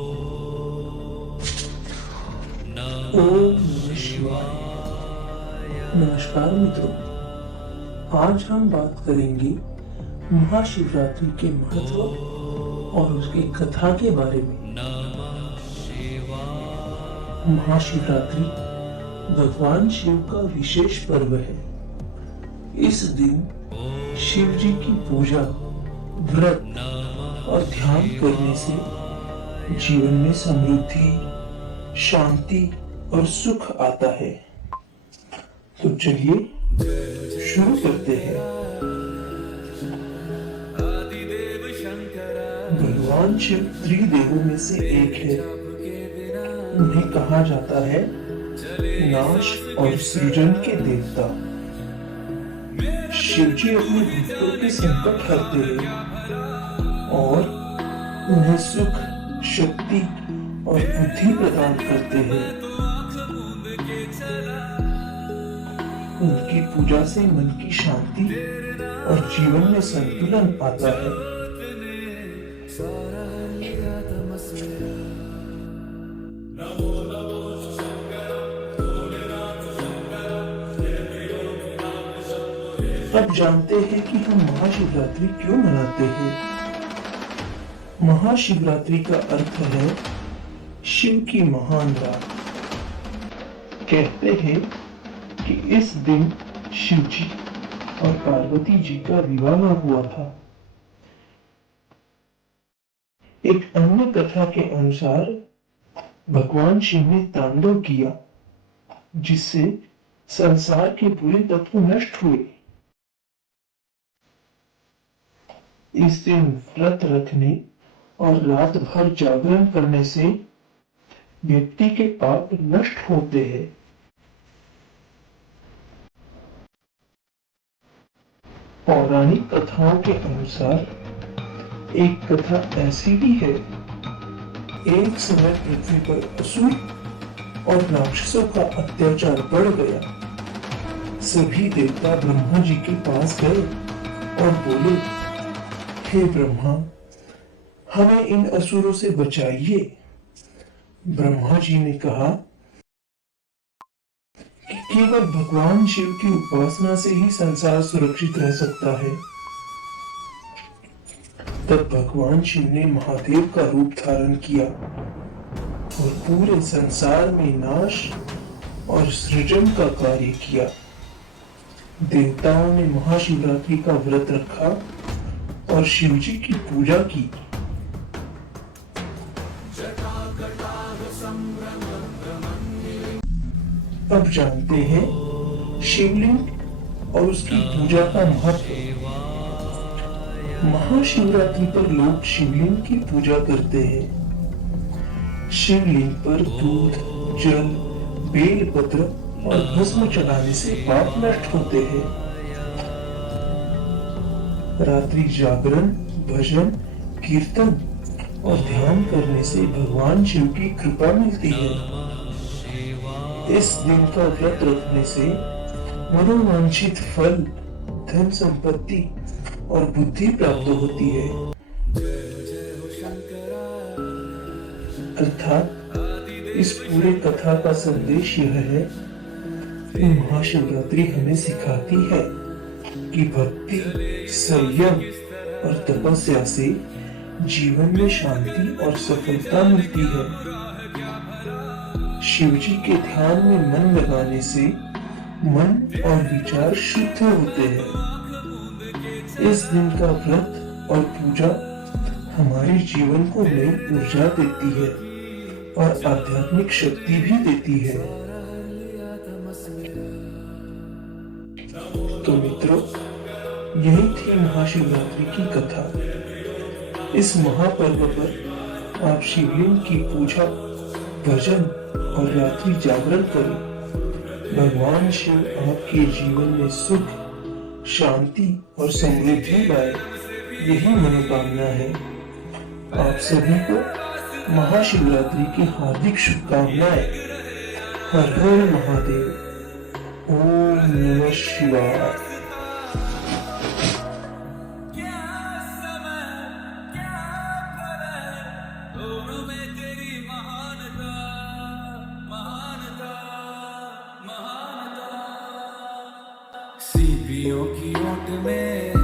ओम नमः शिवाय। नमस्कार मित्रों, आज हम बात करेंगे महाशिवरात्रि के महत्व और उसकी कथा के बारे में। महाशिवरात्रि भगवान शिव का विशेष पर्व है। इस दिन शिव जी की पूजा, व्रत और ध्यान करने से जीवन में समृद्धि, शांति और सुख आता है। तो चलिए शुरू करते हैं। भगवान शिव त्रिदेवों में से एक है। उन्हें कहा जाता है नाश और सृजन के देवता। शिव जी अपने भक्तों के संकट हरते हैं और उन्हें सुख, शक्ति और बुद्धि प्रदान करते हैं। उनकी पूजा से मन की शांति और जीवन में संतुलन आता है। अब जानते हैं कि हम महाशिवरात्रि क्यों मनाते हैं। महाशिवरात्रि का अर्थ है शिव की महान रात। कहते हैं कि इस दिन शिव जी और पार्वती जी का विवाह हुआ था। एक अन्य कथा के अनुसार भगवान शिव ने तांडव किया, जिससे संसार के बुरे तत्व नष्ट हुए। इस दिन व्रत रखने और रात भर जागरण करने से व्यक्ति के पाप नष्ट होते हैं। पौराणिक कथाओं के अनुसार एक कथा ऐसी भी है। एक समय पृथ्वी पर असुर और राक्षसों का अत्याचार बढ़ गया। सभी देवता ब्रह्मा जी के पास गए और बोले, हे ब्रह्मा, हमें इन असुरों से बचाइए। ब्रह्मा जी ने कहा कि केवल भगवान शिव की उपासना से ही संसार सुरक्षित रह सकता है। तब भगवान शिव ने महादेव का रूप धारण किया और पूरे संसार में नाश और सृजन का कार्य किया। देवताओं ने महाशिवरात्रि का व्रत रखा और शिव जी की पूजा की। अब जानते हैं शिवलिंग और उसकी पूजा का महत्व। महाशिवरात्रि पर लोग शिवलिंग की पूजा करते हैं। शिवलिंग पर दूध, जल, बेलपत्र और भस्म चढ़ाने से पाप नष्ट होते हैं। रात्रि जागरण, भजन, कीर्तन और ध्यान करने से भगवान शिव की कृपा मिलती है। इस दिन का व्रत रखने से मनोवांछित फल, धन संपत्ति और बुद्धि प्राप्त होती है। अर्थात इस पूरे कथा का संदेश यह है कि महाशिवरात्रि हमें सिखाती है कि भक्ति, संयम और तपस्या से जीवन में शांति और सफलता मिलती है। शिव जी के ध्यान में मन लगाने से मन और विचार शुद्ध होते हैं। इस दिन का व्रत और पूजा हमारे जीवन को नई ऊर्जा देती है और आध्यात्मिक शक्ति भी देती है। तो मित्रों, यही थी महाशिवरात्रि की कथा। इस महापर्व पर आप शिवलिंग की पूजा, भजन और रात्रि जागरण करें। भगवान शिव आपके जीवन में सुख, शांति और समृद्धि लाए, यही मनोकामना है। आप सभी को महाशिवरात्रि की हार्दिक शुभकामनाएं। हर हर महादेव। ओम नमः शिवाय। दोनों में सीपियों की ओट में